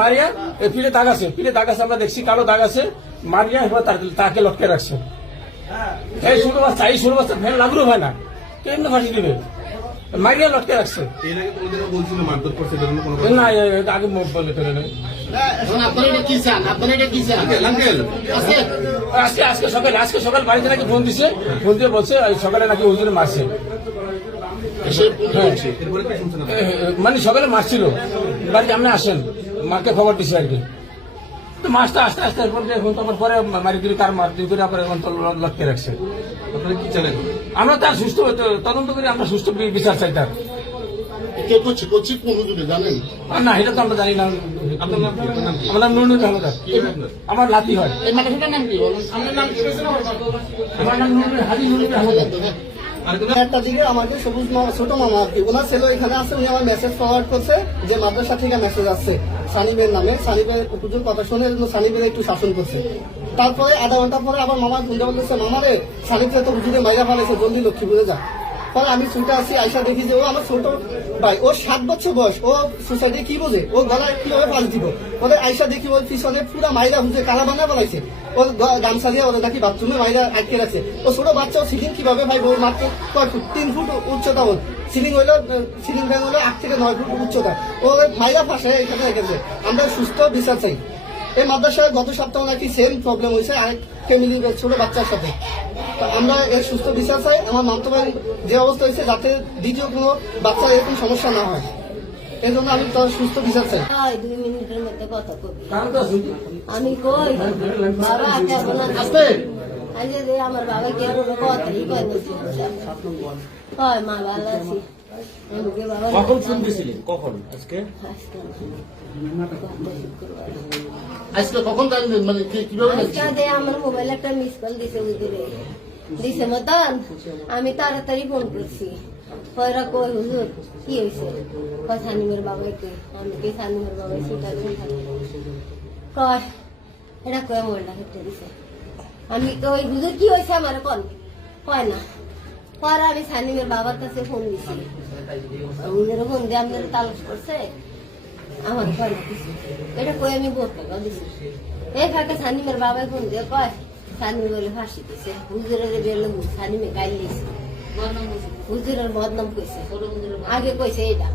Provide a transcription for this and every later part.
মারিয়া ফিরে দাগ আছে, আমরা দেখছি কালো দাগ আছে। মারিয়া এবার তাকে লটকে রাখছে। এই ছোট বাচ্চা ফের লাগলো হয় না, কেমনে ফাঁসি দিবে? মারিয়া লটকে রাখছে। না আগে মুখ বলে ফেলে নেই। আজকে সকাল বাড়িতে নাকি ফোন দিছে, ফোন দিয়ে বলছে সকালে নাকি হুজুরে মারছে। মানে সকালে মারছিল, বাড়িতে আপনি আসেন, মাকে খবর দিছে আর কি। তো মাছটা আস্তে আস্তে পরে মারি দিলে তার মার দিয়ে আপনার এখন লটকে রাখছে। আমরা তার সুস্থ তদন্ত করে আমরা সুস্থ বিচার চাই তার। না এটা তো আমরা জানি না। আমার নাম নুরুল হালদার, আমার নাতি হয়। আমার নাম হাজি নুরুল হালদার। একটা দিকে আমাকে সবুজ ছোট মামা আর কি, ওনার ছেলে এখানে আছে, উনি আমার মেসেজ ফরওয়ার্ড করছে যে মাদ্রাসা থেকে মেসেজ আসছে সানিবের নামে। সানিবের হুজুর কথা শুনে সানিবের একটু শাসন করছে। তারপরে আধা ঘন্টা পরে আবার মামা ফোন বলতেছে, মামারে সানিবকে তো হুজুরে মাইরা ফেলেছে, জলদি লক্ষ্মীপুরে যা। পরে আমি ছুটে আসি, আইসা দেখি যে ও আমার ছোট ভাই, ও 7 বছর বয়স, ও সোসাইটি কি বোঝে, ও গলায় কিভাবে পাল দিব। ওদের আইসা দেখি ওর পিছনে পুরা মাইরা হুজে কালা বানা বানাইছে, ওর গামছা দিয়ে ওদের নাকি বাথরুমে মাইরা আটকে রাখছে। ও ছোট বাচ্চা, ও সিলিং কিভাবে ভাই, ওর মাত্র 3 ফুট উচ্চতা, ওর সিলিং ফ্যান হলো 8 থেকে 9 ফুট উচ্চতা। ও মাইরা ফাঁসে এখানে রেখেছে। আমরা সুস্থ বিচার চাই। এই মাদ্রাসায় গত সপ্তাহে নাকি সেম প্রবলেম হয়েছে আরেক ফ্যামিলি ছোট বাচ্চার সাথে। আমরা এর সুস্থ বিচার চাই। আমার মামতো ভাই যে অবস্থা হয়েছে, যাতে দ্বিতীয় কোনো বাচ্চা এরকম সমস্যা না হয়, এই জন্য আমি তার সুস্থ বিচার চাই। 2 মিনিটের মধ্যে কথা কবি আমি কই বাবা আজ আমার বাবা কে কথাই কয় মা ভালো আছি। কখন ফোন দিছিলেন? কখন? আজকে কখন জানলেন? মানে কিভাবে? আমার মোবাইলে একটা মিস কল দিছে মতন আমি তাড়াতাড়ি ফোন করছি। পয়রা কই হুজুর কি হয়েছে? কয় সানিমের বাবাকে। আমি কি সানিমের বাবাই সেটা কয় এটা কয়ে মোবাইলটা কেটে দিছে। আমি তো ওই হুজুর কি হয়েছে আমার কল কয় না। পরে আমি সানিমের বাবার কাছে ফোন দিছি, হুজুর ফোন দিয়ে আমাদের তালাশ করছে আমার কয় না কিছু। এটা কয়ে আমি বলতে দিছি। এই ফাঁকে সানিমের বাবাই ফোন দিয়ে কয় সানিম বলে ফাঁসি দিছে, হুজুরের বেল সানিমে গাইল দিছে, হুজুরের বদনাম কইছে, আগে কইছে এটা,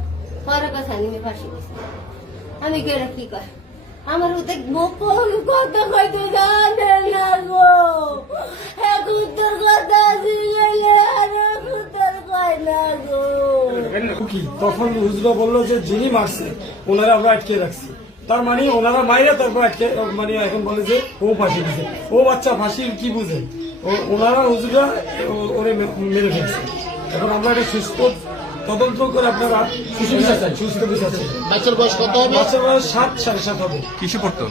পরে কয় সানিমে ফাঁসি দিছে। আমি কে এটা কি কয় আমার ওতে কথা কইতে জানে না গো, এখন তোর কথা জিগেলে আর তোর কয় না গো। তখন হুজুরা বললো যে যিনি মারছে ওনারা আমরা আটকে রাখছি, তার মানে ওনারা মাইরা তারপর আটকে, মানে এখন বলে যে ও ফাঁসি দিছে। ও বাচ্চা ফাঁসির কি বুঝে? ওনারা হুজুরা ওরে মেরে ফেলছে। এখন আমরা একটা সুস্থ তদন্ত করে আপনারা সুস্থ বিচার চাই, সুস্থ বিচার চাই। বাচ্চার বয়স কত হবে? বাচ্চার বয়স 7 সাড়ে 7 হবে। কিসে পড়তো?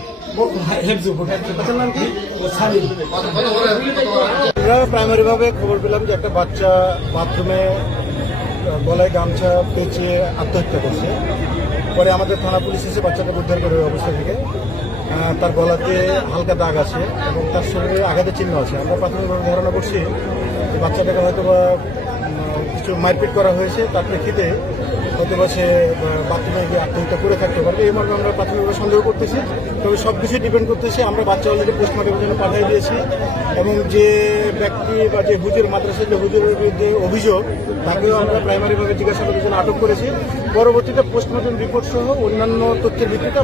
বাচ্চার নাম কি? সালিম। আমরা প্রাইমারি ভাবে খবর পেলাম যে একটা বাচ্চা বাথরুমে গলায় গামছা পেঁচিয়ে আত্মহত্যা করছে। পরে আমাদের থানা পুলিশ এসে বাচ্চাকে উদ্ধার করে ওই অবস্থা থেকে। তার গলাতে হালকা দাগ আছে এবং তার শরীরে আঘাতের চিহ্ন আছে। আমরা প্রাথমিকভাবে ধারণা করছি বাচ্চাটাকে হয়তো বা কিছু মারপিট করা হয়েছে, তার প্রেক্ষিতে হয়তো বা সে বাথরুমে গিয়ে আত্মহত্যা করে থাকতে পারবে, এই মর্মে আমরা প্রাথমিকভাবে সন্দেহ করতেছি। তবে সব কিছুই ডিপেন্ড করতেছে, আমরা বাচ্চা অলরেডি পোস্টমর্টমের জন্য পাঠিয়ে দিয়েছি এবং যে ব্যক্তি বা যে হুজুর মাদ্রাসার যে হুজুরের বিরুদ্ধে অভিযোগ, তাকেও আমরা প্রাইমারিভাবে জিজ্ঞাসাবাদের জন্য আটক করেছি। পরবর্তীতে পোস্টমর্টম রিপোর্ট সহ অন্যান্য তথ্যের ভিত্তিতে